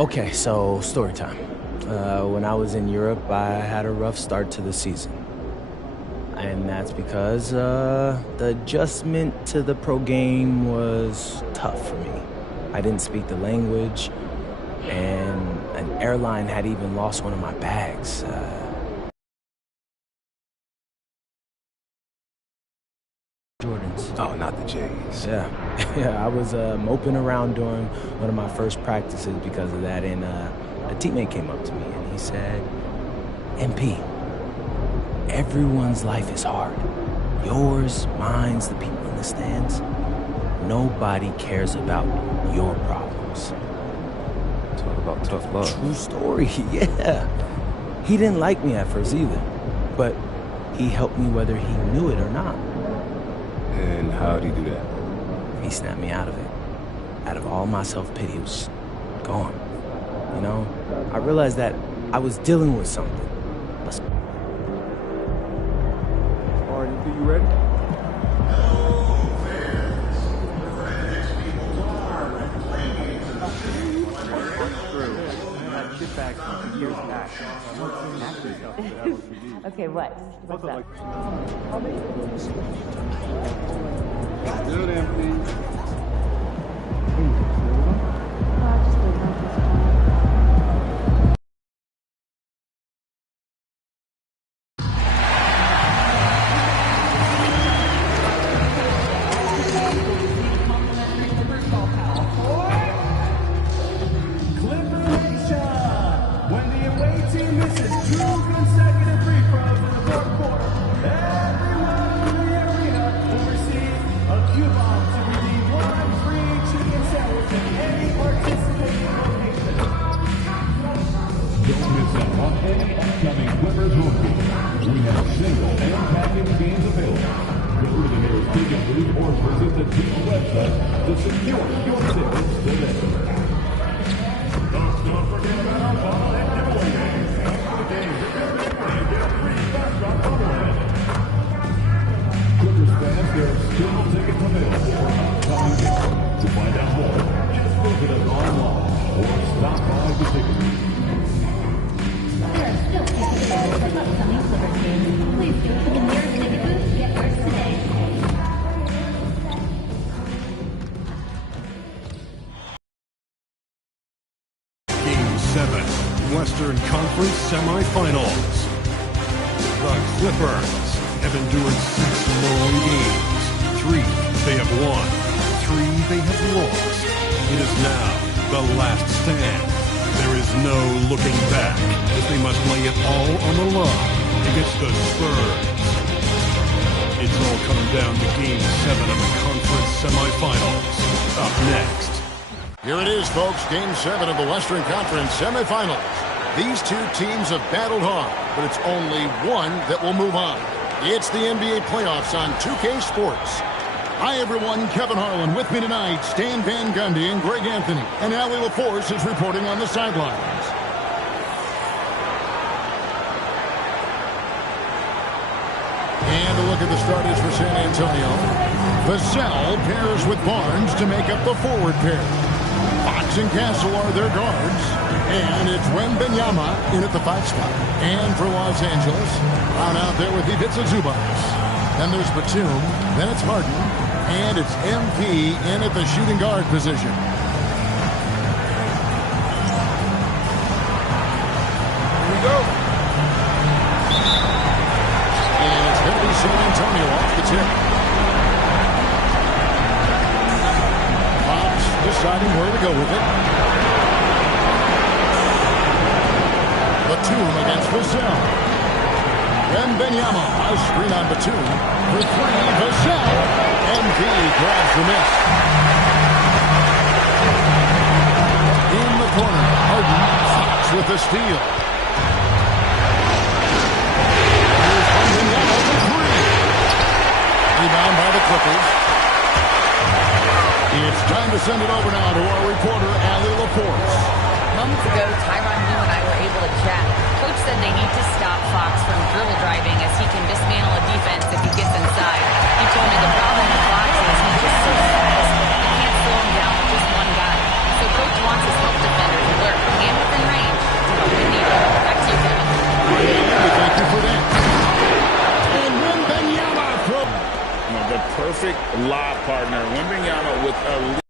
Okay, so story time. When I was in Europe, I had a rough start to the season. And that's because the adjustment to the pro game was tough for me. I didn't speak the language, and an airline had even lost one of my bags. Jordans. Oh, not the J's. Yeah. Yeah, I was moping around during one of my first practices because of that, and a teammate came up to me and he said, MP, everyone's life is hard. Yours, mine's, the people in the stands. Nobody cares about your problems. Talk about tough love. True story, yeah. He didn't like me at first either, but he helped me whether he knew it or not. And how'd he do that? He snapped me out of it. Out of all my self-pity, it was gone. You know, I realized that I was dealing with something. All right, you ready? Okay, what's that? Good, empty. Western Conference semifinals. The Clippers have endured 6 long games. 3 they have won, 3 they have lost. It is now the last stand. There is no looking back as they must lay it all on the line against the Spurs. It's all coming down to Game 7 of the conference semifinals. Up next. Here it is, folks. Game 7 of the Western Conference semifinals. These two teams have battled hard, but it's only one that will move on. It's the NBA playoffs on 2K Sports. Hi, everyone. Kevin Harlan with me tonight. Stan Van Gundy and Greg Anthony. And Allie LaForce is reporting on the sidelines. And a look at the starters for San Antonio. Vassell pairs with Barnes to make up the forward pair. Fox and Castle are their guards. And it's Wembanyama in at the 5 spot. And for Los Angeles, on out there with Ivica Zubac. Then there's Batum. Then it's Harden. And it's MP in at the shooting guard position. Here we go. And it's going to be San Antonio off the tip. Fox deciding where to go with it. Batum against Vassell. Wembanyama, a screen on Batum. For 3, Vassell. MP grabs the miss. In the corner, Harden, Fox with the steal. Here's Wembanyama for 3. Rebound by the Clippers. It's time to send it over now to our reporter, Allie LaForce. Moments ago, Tyronn Lue and I were able to chat. Coach said they need to stop Fox from dribble driving as he can dismantle a defense if he gets inside. He told me the problem with Fox is he's just so fast. You can't slow him down with just one guy. So Coach wants his help defender to lurk. perfect lob partner. Wembanyama with a lead.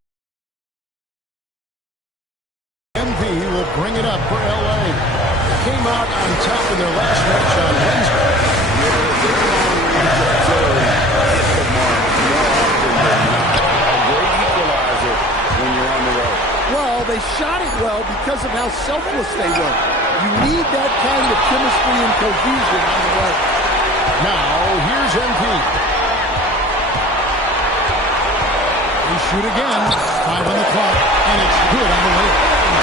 MP will bring it up for LA. Came out on top of their last match on Wednesday. Well, they shot it well because of how selfless they were. You need that kind of chemistry and cohesion on the road. Now, here's MP. They shoot again. 5 on the clock, and it's good on the way.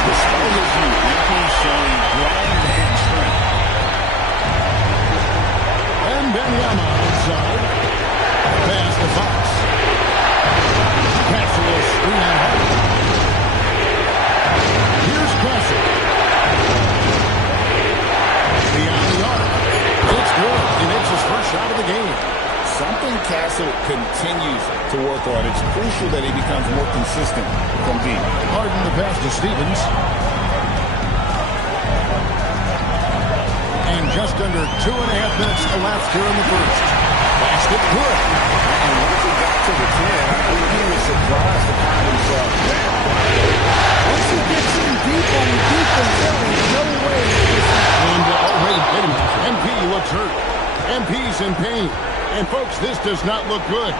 Despite his youth, MP showing grown man strength. And Benyama outside. Pass to Fox. Castle screen on home. Here's Castle. Beyond the arc. It's good. He makes his first shot of the game. Something Castle continues to work on. It's crucial that he becomes more consistent from deep. Harden the pass to Stevens. And just under 2.5 minutes elapsed here in the first. Basket good. And once he got to the 10, I believe he was surprised to find himself down. Once he gets in deep on the defense, there is no way. And, wait a minute. MP looks hurt. MP's in pain. And, folks, this does not look good.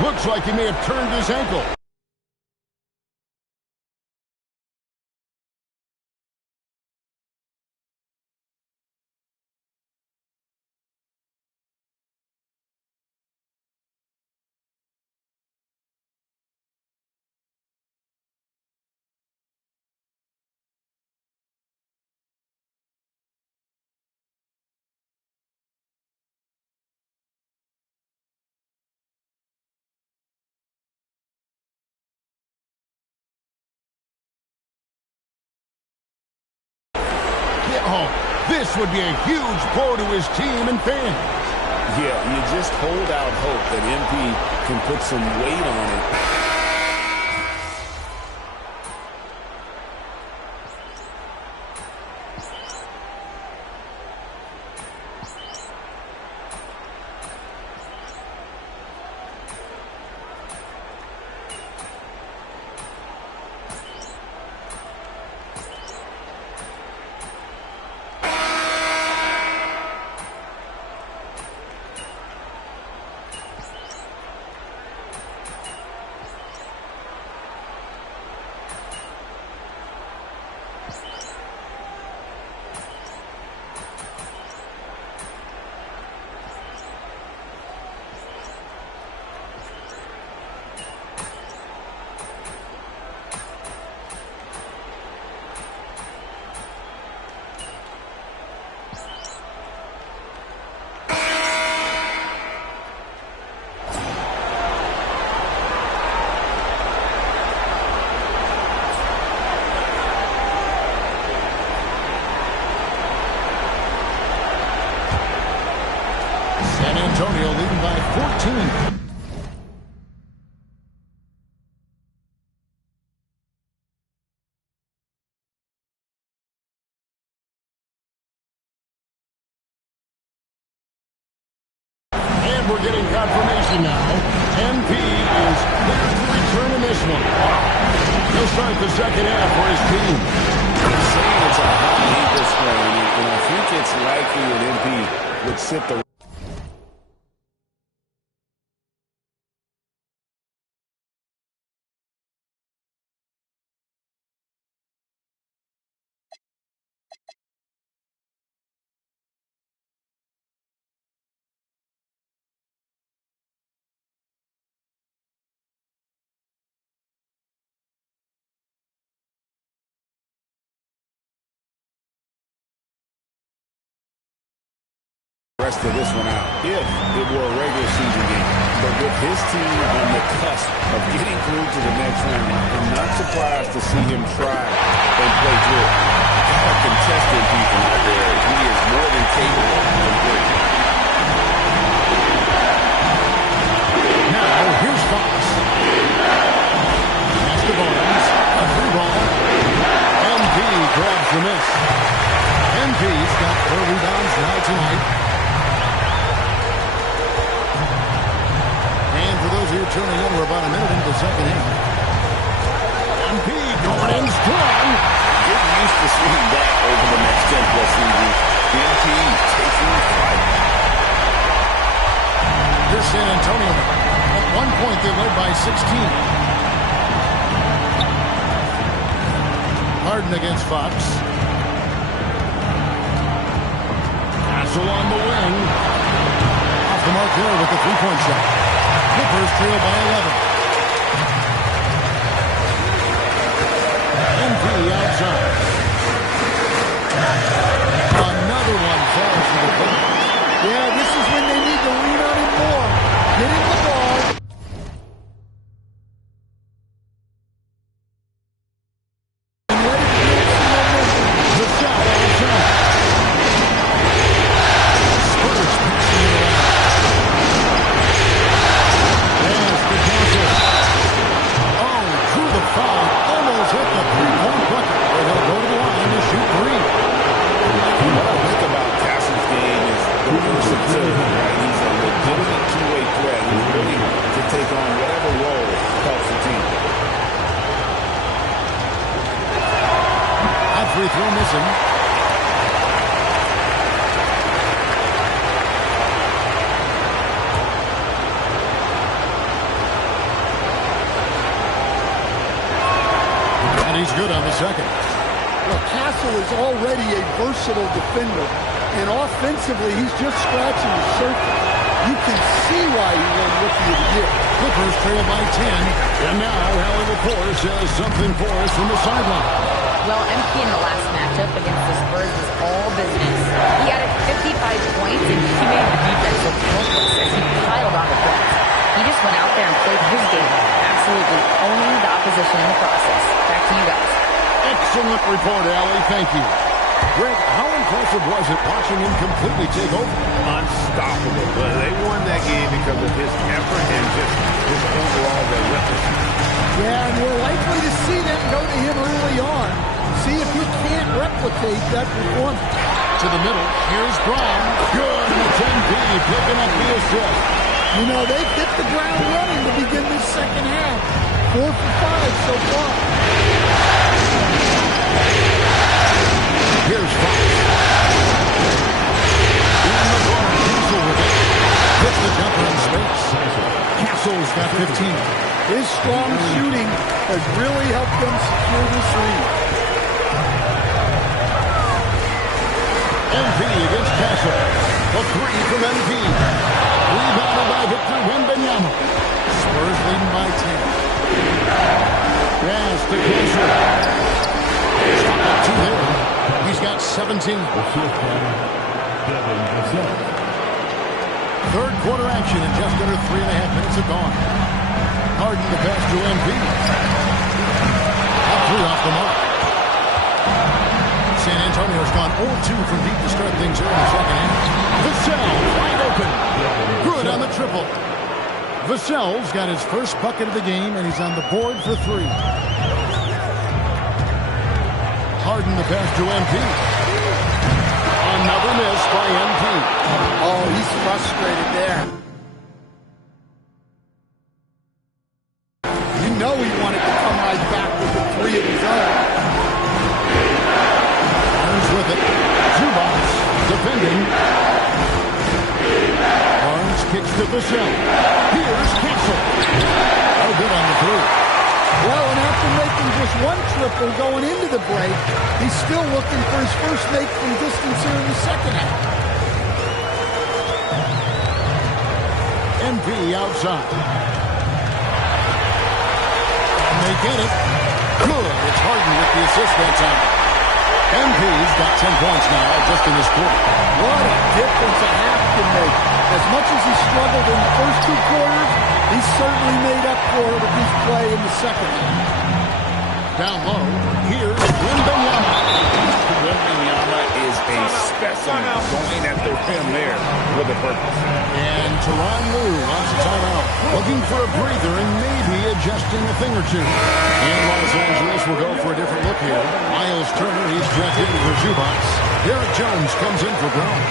Looks like he may have turned his ankle. Oh, this would be a huge blow to his team and fans. Yeah, you just hold out hope that MP can put some weight on it. San Antonio leading by 14. And we're getting confirmation now. MP is clear to return in this one. He'll start the second half for his team. They're saying it's a high ankle sprain, and I think it's likely that MP would sit the rest of this one out if it were a regular season game. But with his team on the cusp of getting through to the next round, I'm not surprised to see him try and play through it. Got a contested people out there. He is more than capable of breaking. Now, here's Fox. Pass to Barnes. A free ball. MP grabs the miss. MP's got 4 rebounds now tonight. And for those of you turning in. We're about a minute into the second half. MP going in strong. Get used to seeing that over the next 10-plus seasons. MP taking flight. Here's San Antonio. At one point, they led by 16. Harden against Fox. Castle on the wing. Off the mark there with the three-point shot. Clippers trail by 11. MP outside. Another one falls to the Clippers. Yeah, this is when they need to lean on him more. Get him the ball. And let him get some momentum. The shot on top. Spurs passing it around. Pass to Castle. Oh, drew the foul. Almost hit the three-point bucket. But he'll go to the line to shoot three. What I like about Castle's game is the versatility, right? He's a legitimate two-way threat. He's willing to take on whatever role helps the team. That free throw missing. And he's good on the second. Well, Castle is already a versatile defender, and offensively, he's just scratching the surface. You can see why he won Rookie of the Year. Clippers trail by 10. And now Allie Laporte says something for us from the sideline. Well, MP in the last matchup against the Spurs was all business. He added 55 points, and he made the defense look helpless as he piled on the points. He just went out there and played his game, absolutely owning the opposition in the process. Back to you guys. Excellent report, Allie. Thank you. Greg, how impressive was it watching him completely take over? Unstoppable. But they won that game because of his effort and just his overall relentlessness. Yeah, and we're likely to see them go to him early on. See if he can't replicate that performance. To the middle. Here's Brown. Good. And it's MP picking up the assist. You know, they've hit the ground running to begin this second half. 4 for 5 so far. Here's Fox. In the corner, Castle with it. Hits the jumper in space. Castle's got 15. His strong shooting has really helped them secure this lead. MP against Castle. A three from MP. Rebounded by Victor Wembanyama. Spurs leading by 10. Pass to Castle. Stop up two there. He's got 17. Third quarter action in just under 3.5 minutes have gone. Harden the pass to MP. All three off the mark. San Antonio's gone 0-2 from deep to start things here in the second half. Vassell wide open. Good on the triple. Vassell's got his first bucket of the game, and he's on the board for three. Harden the pass to MP. Another miss by MP. Oh, he's frustrated there. You know he wanted to come right back with a three of his own. Barnes with it. Zubats defending. Barnes kicks to Vassell. Here's Castle. Oh, good on the three. Well, and after making just one triple going into the break, he's still looking for his first make from distance here in the second half. MP outside. And they get it. Good. It's Harden with the assist that time. MP's got 10 points now just in this quarter. What a difference a half can make. As much as he struggled in the first two quarters, he's certainly made up for it with his play in the second half. Down low, here's Wembanyama. Wembanyama is a specimen going at the rim there with a purpose. And Tyronn Lue wants a timeout. Looking for a breather and maybe adjusting a thing or two. And Los Angeles will go for a different look here. Miles Turner, he's checked in for Zubats. Derek Jones comes in for Brown.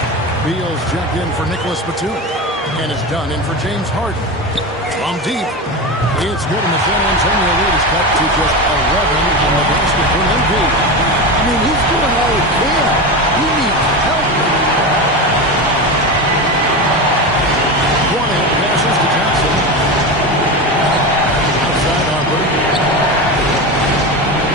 Beal's checked in for Nicholas Batum. And is done in for James Harden. From deep, it's good, and the San Antonio lead is cut to just 11 on the basket from MP. I mean, he's doing all he can. He needs help. One end passes to Johnson. Outside Harper.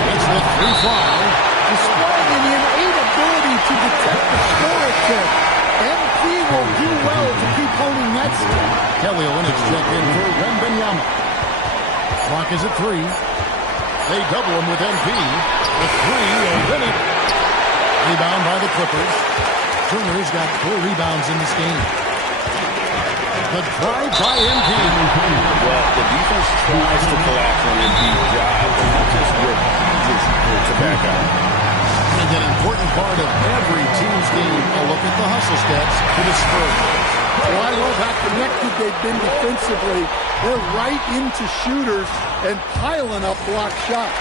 It's the 3-5. Displaying an innate ability to detect the score attempt. MP will do well to keep holding that stick. Kelly Olynyk check in for Wembanyama. Clock is at 3. They double him with MP. The 3, Olynyk. Rebound by the Clippers. Turner's got 4 rebounds in this game. The drive by MP. Well, the defense tries to collapse on MP's drive, but he just refuses to back out. And an important part of every team's game, a look at the hustle stats for the Spurs. Well, I love how connected they've been defensively. They're right into shooters and piling up block shots.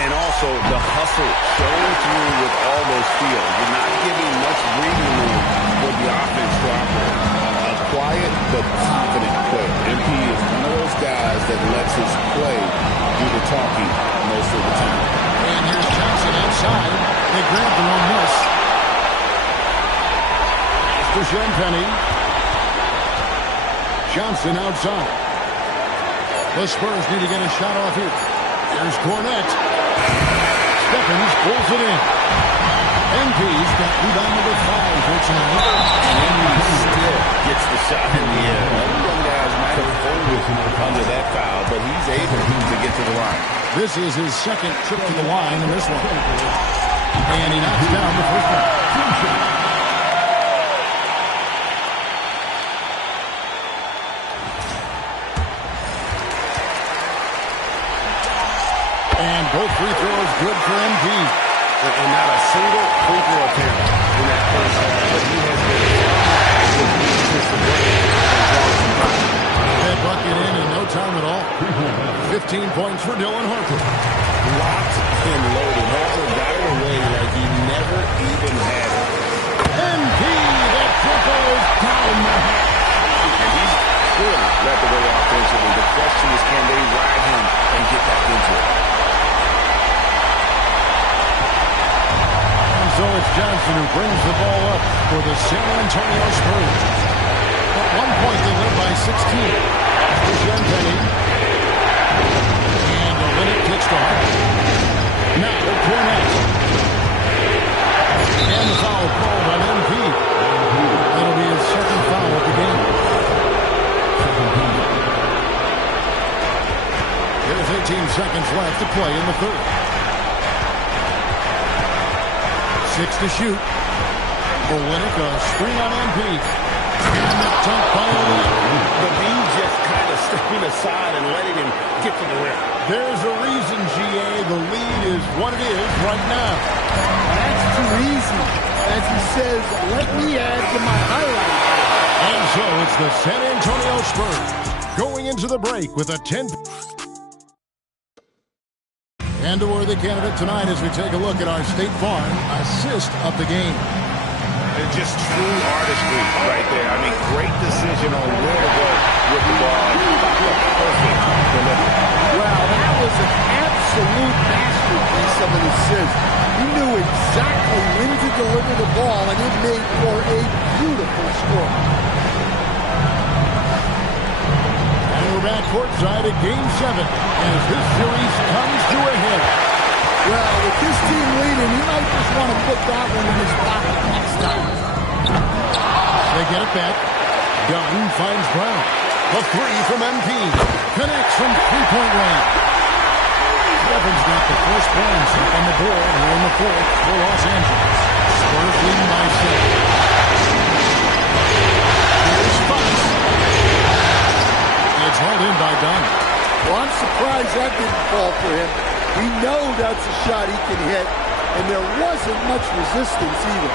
And also the hustle showing through with all those steals. You're not giving much breathing room for the offense to operate. A quiet but confident play. MP is one of those guys that lets his play do the talking most of the time. And here's Johnson outside. They grab the wrong miss. For Champagny. Johnson outside. The Spurs need to get a shot off here. There's Cornette. Stephens pulls it in. MP's got rebound number 5 for tonight. And MP still gets the shot in the air. Other young guys might have folded under that foul, but he's able to get to the line. This is his second trip to the line in this one. And he knocks down the first one. And both free throws good for MP. And not a single free throw attempt in that first half, but he has been since the break and drawing some time. That bucket in no time at all. 15 points for Dylan Harper. Locked and loaded. Harper got it away like he never even had it. MP, that triple is down the half. And he's clearly led the way offensively. The question is, can they ride him and get back into it? So it's Johnson who brings the ball up for the San Antonio Spurs. At one point, they led by 16. For Champagny. And Olynyk kicks to Harper. Now to Cornette. And the foul called on MP. That'll be his second foul of the game. There's 18 seconds left to play in the third. 6 to shoot. Olynyk, a screen on MP. And the dunk by Olynyk. But he just kind of stepping aside and letting him get to the rim. There's a reason, GA. The lead is what it is right now. That's too easy. As he says, let me add to my highlight. And so it's the San Antonio Spurs going into the break with a 10. And a worthy candidate tonight as we take a look at our State Farm assist of the game. And just true artistry right there. I mean, great decision on where to go with the ball. Perfect delivery. Well, that was an absolute masterpiece of an assist. He knew exactly when to deliver the ball, and it made for a beautiful score. And we're back courtside at Game 7 as this series comes to a head. Well, with this team leading, he might just want to put that one in his pocket next time. They get it back. Dunn finds Brown. A 3 from MP. Connects from three-point range. Evans got the first points up on the board here in the fourth for Los Angeles. Spurs leading by 7. Here's Fox. It's held in by Dunn. Well, I'm surprised that didn't fall for him. We know that's a shot he can hit, and there wasn't much resistance either.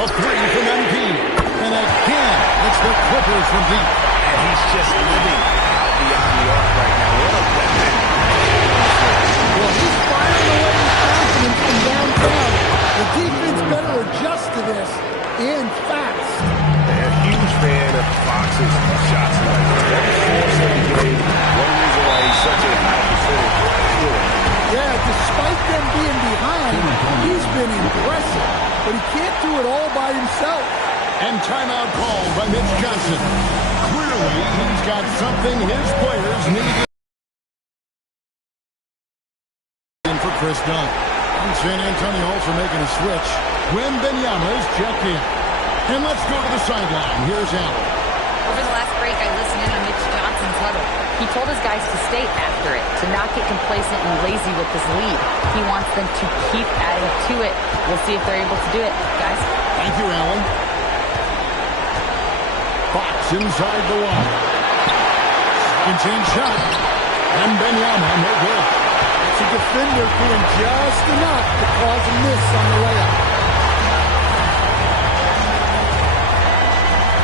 A 3 from MP. And again, it's the Clippers from deep. And he's just living out beyond the arc right now. What a weapon. Well, he's firing away with confidence from downtown. The defense better adjust to this, and fast. A huge fan of Fox's shots tonight. Every force every game. One reason why he's such a high percentage. Yeah, despite them being behind, he's been impressive. But he can't do it all by himself. And timeout called by Mitch Johnson. Clearly, he's got something his players need. For Chris Dunn. And San Antonio also making a switch. Wembanyama is checked in. And let's go to the sideline. Here's Allen. Over the last break, I listened in on Mitch Johnson's huddle. He told his guys to stay after it, to not get complacent and lazy with this lead. He wants them to keep adding to it. We'll see if they're able to do it, guys. Thank you, Allen. Fox inside the line. Insane shot. And Wembanyama, no good. The defender doing just enough to cause a miss on the layup.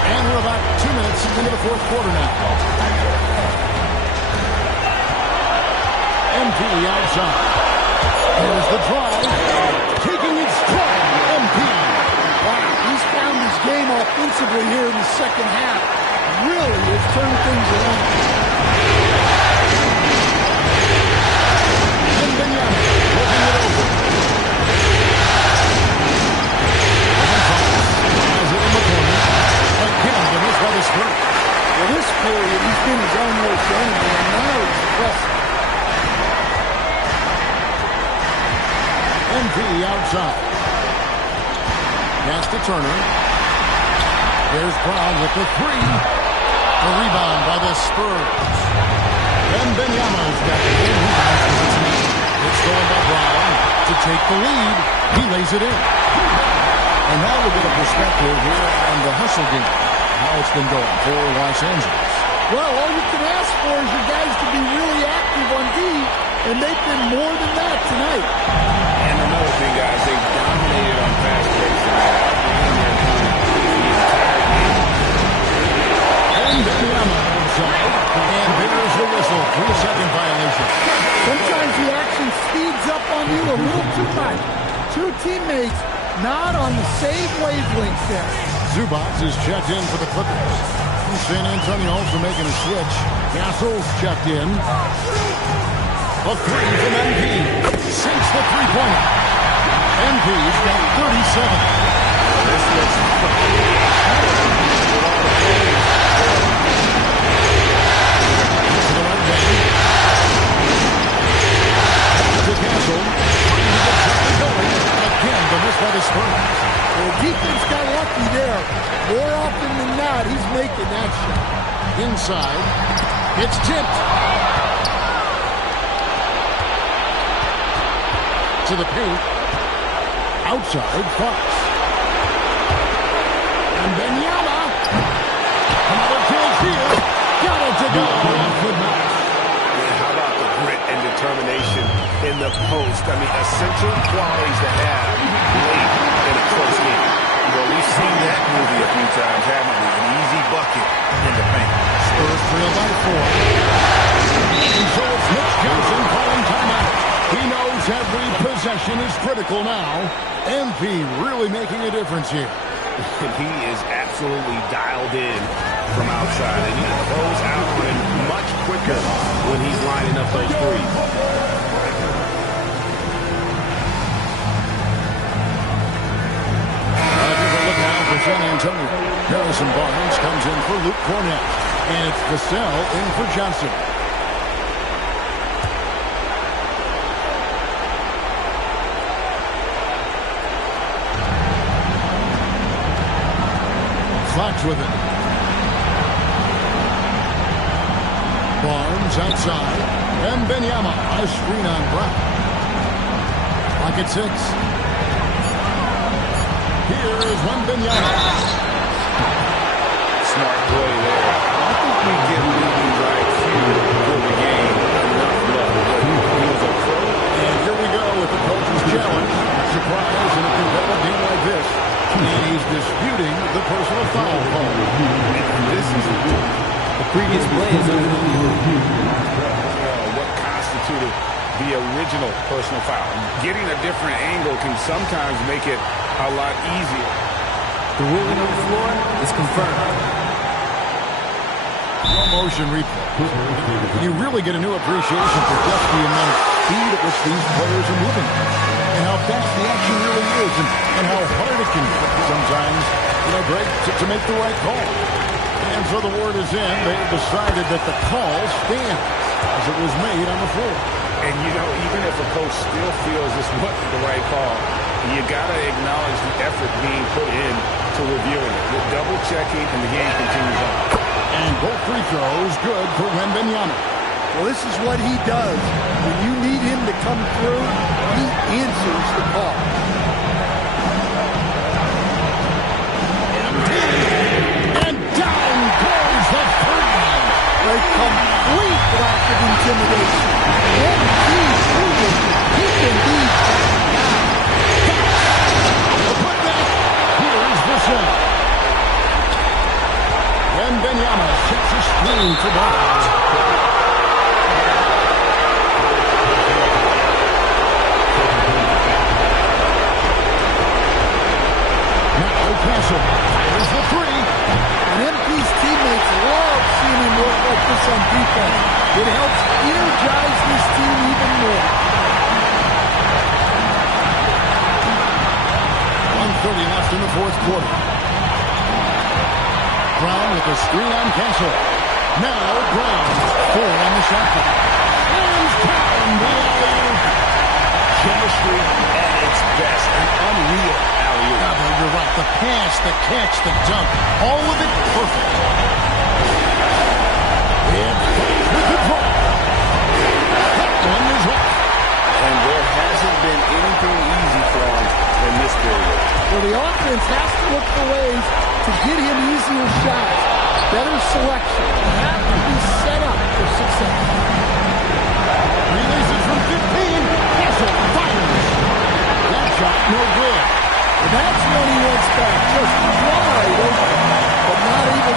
And we're about 2 minutes into the fourth quarter now. MP outside. Here's the drive. Taking it strong. MP. Wow, he's found his game offensively here in the second half. Really has turned things around. Looking it over. Has it in the corner. Again, the miss by the Spurs. Well, this period, he's been his own worst enemy, and now he's pressing. MP outside. Pass to Turner. There's Brown with the three. The rebound by the Spurs. And Wembanyama's got the game rebound. It's going by Brown to take the lead. He lays it in. And now we'll get a perspective here on the hustle game. How it's been going for Los Angeles. Well, all you can ask for is your guys to be really active on D, and they've been more than that tonight. And another thing, guys, they've dominated on fast breaks tonight. And Wembanyama outside. And there's the whistle. 3-second violation. Sometimes the action speeds up on you a little too much. Two teammates not on the same wavelength there. Zubac is checked in for the Clippers. And San Antonio also making a switch. Castle's checked in. A three from MP. Sinks the three-pointer. MP's got 37. This looks to the right wing. To Castle. Trying to get something going. Again, the miss by the Spurs. Well, defense got lucky there. More often than not, he's making that shot. Inside. It's tipped. To the paint. Outside, Fox. And Wembanyama. Another kill here. Got it to go. Good match. How about the grit and determination in the post? I mean, essential qualities to have late in a close game. Well, we've seen that movie a few times, haven't we? An easy bucket in the paint. Spurs trail by 4. And so it's Mitch Johnson calling timeout. He knows every possession is critical now. MP really making a difference here. And he is absolutely dialed in from outside. And he can close out on him much quicker when he's lining up those threes. Look now for San Antonio. Harrison Barnes comes in for Luke Cornett. And it's Vassell in for Johnson. Fox with it. Barnes outside. And Wembanyama. A screen on Brown. Clock at 6. Here is Wembanyama. Smart play there. I think we get moving right here for the game. Enough love. He was a pro. And here we go with the coach's challenge. Surprise in a competitive game like this. And he's disputing the personal foul call. This is The previous play is under the review. what constituted the original personal foul. Getting a different angle can sometimes make it a lot easier. The ruling on the floor is confirmed. 15 seconds. Well, we've seen that movie a few times, haven't we? An easy bucket in the post. And here we go with the coach's challenge. Surprise in a competitive game like this. And this is the previous play is under the review. The ruling on the floor is confirmed. Slow motion replay. You really get a new appreciation for just the immense speed at which these players are moving. And how fast the action really is. And how hard it can be sometimes, Greg, to make the right call. And so the word is in. They have decided that the call stands as it was made on the floor. And, even if a coach still feels this wasn't the right call, you got to acknowledge the effort being put in to reviewing it. The double checking, and the game continues on. And both free throws good for Wembanyama. Well, this is what he does. When you need him to come through, he answers the call. And down goes the three. A complete lack of intimidation. And he's proven he can be that guy. The putback. Here's Vassell. Wembanyama sets a screen for Barnes. Castle fires the three. And MP's teammates love seeing him work like this on defense. It helps energize this team even more. 1:30 left in the fourth quarter. Brown with a screen on Castle. Now Brown, 4 on the shot clock. Slams down the alley-oop. Chemistry at its best. An unreal alley-oop. You're right. The pass, the catch, the dunk. All of it perfect. And with the drop. That one is off. And there hasn't been anything easy for him in this period. Well, the offense has to look for ways to get him easier shots. Better selection. They have to be set up for success. Releases from 15. Castle fires. That shot no good. And that's when he wants back. Just wide open, but not able